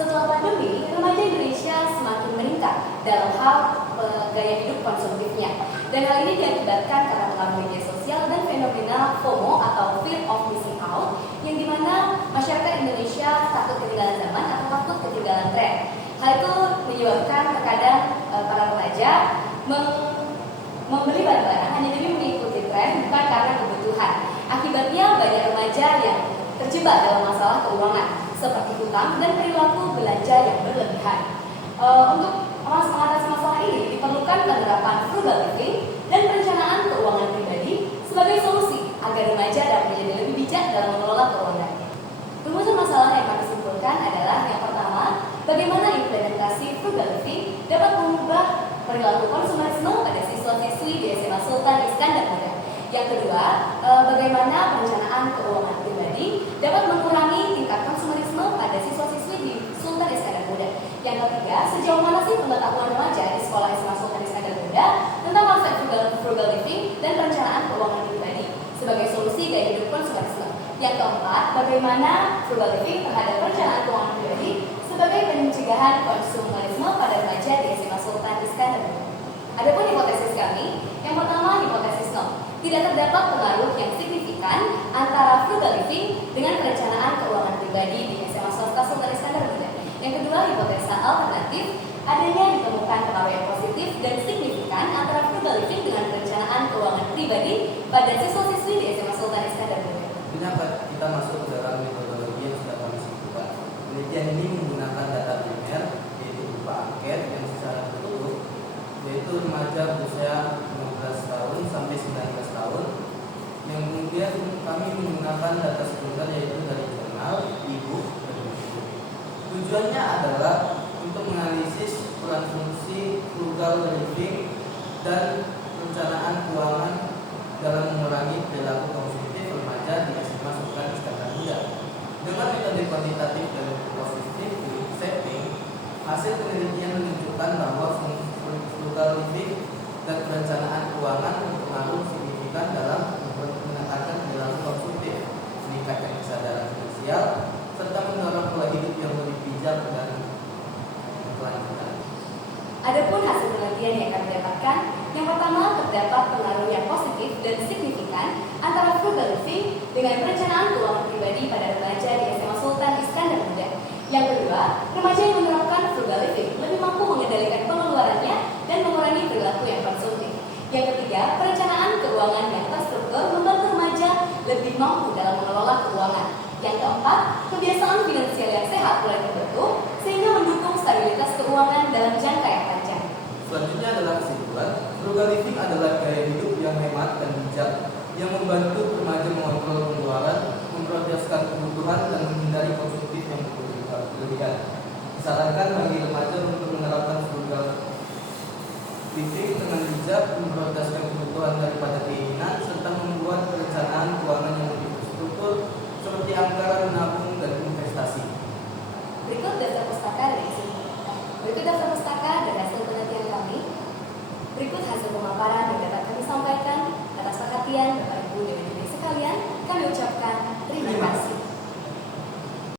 Setelah pandemi, remaja Indonesia semakin meningkat dalam hal gaya hidup konsumtifnya. Dan hal ini diakibatkan karena pengaruh media sosial dan fenomena FOMO atau Fear of Missing Out, yang dimana masyarakat Indonesia takut ketinggalan zaman atau takut ketinggalan tren. Hal itu menyebabkan terkadang para remaja membeli barang-barang hanya demi mengikuti tren, bukan karena kebutuhan. Akibatnya banyak remaja yang terjebak dalam masalah keuangan seperti hutang dan perilaku belanja yang berlebihan. Untuk mengatasi masalah ini diperlukan penerapan frugal living dan perencanaan keuangan pribadi sebagai solusi agar remaja dapat menjadi lebih bijak dalam mengelola keuangan. Rumusan masalah yang kami simpulkan adalah yang pertama, bagaimana implementasi frugal living dapat mengubah perilaku konsumerisme pada siswa-siswi di SMA Sultan Iskandar Muda. Yang kedua, bagaimana perencanaan keuangan pribadi dapat mengurangi tingkat konsumerisme pada siswa-siswi di Sultan Iskandar Muda. Yang ketiga, sejauh mana sih pengetahuan remaja di sekolah SMA Sultan Iskandar Muda tentang konsep frugal living dan perencanaan keuangan pribadi sebagai solusi gaya hidup konsumerisme. Yang keempat, bagaimana frugal living terhadap perencanaan keuangan pribadi sebagai pencegahan konsumerisme pada remaja di SMA Sultan Iskandar Muda. Adapun hipotesis kami, yang pertama hipotesis 0. Tidak terdapat pengaruh yang signifikan antara frugal living dengan perencanaan keuangan pribadi di SMA Swasta Sultan Iskandar Muda. Yang kedua, hipotesa alternatif, adanya ditemukan pengaruh yang positif dan signifikan antara frugal living dengan perencanaan keuangan pribadi pada siswa-siswi di SMA Sultan Iskandar Muda. Kenapa kita masuk ke dalam metodologi yang sudah kami sebutkan? Penelitian ini menggunakan data primer, yaitu berupa angket yang secara tertutup, yaitu remaja berusia 15 tahun sampai 19 tahun, yang kemudian kami menggunakan data sekunder yaitu dari jurnal, e-book, dan buku. Tujuannya adalah untuk menganalisis peran fungsi frugal living dan perencanaan keuangan dalam mengurangi perilaku konsumtif remaja di SMA Sultan Iskandar Muda. Dengan metode kuantitatif dan qualitative setting, hasil penelitian menunjukkan bahwa frugal living dan perencanaan keuangan berpengaruh signifikan dalam menekankan perilaku konsumtif, meningkatkan kesadaran finansial, serta mendorong pola hidup yang lebih bijak dan berkelanjutan. Adapun hasil penelitian yang kami dapatkan, yang pertama terdapat pengaruh yang positif dan signifikan antara frugal living dengan perencanaan keuangan pribadi pada remaja di SMA Sultan Iskandar Muda. Yang kedua, remaja yang menerapkan frugal living lebih mampu mengendalikan pengeluarannya dan mengurangi perilaku yang konsumtif. Yang ketiga, perencanaan keuangan yang terstruktur membantu remaja lebih mampu dalam mengelola keuangan. Yang keempat, kebiasaan finansial yang sehat mulai terbentuk sehingga mendukung stabilitas keuangan dalam jangka yang panjang. Selanjutnya adalah kesimpulan, frugal living adalah gaya hidup yang hemat dan bijak yang membantu remaja mengontrol pengeluaran, memprioritaskan kebutuhan dan menghindari konsumtif yang berlebihan. Disarankan bagi remaja untuk menerapkan frugal living dengan bijak, memprioritaskan kebutuhan daripada keinginan, serta membuat perencanaan keuangan yang lebih terstruktur seperti anggaran menabung dan investasi. Berikut daftar pustaka dan hasil penelitian kami. Berikut hasil pemaparan yang dapat kami sampaikan. Atas perhatian Bapak Ibu dan Ibu sekalian, kami ucapkan terima kasih.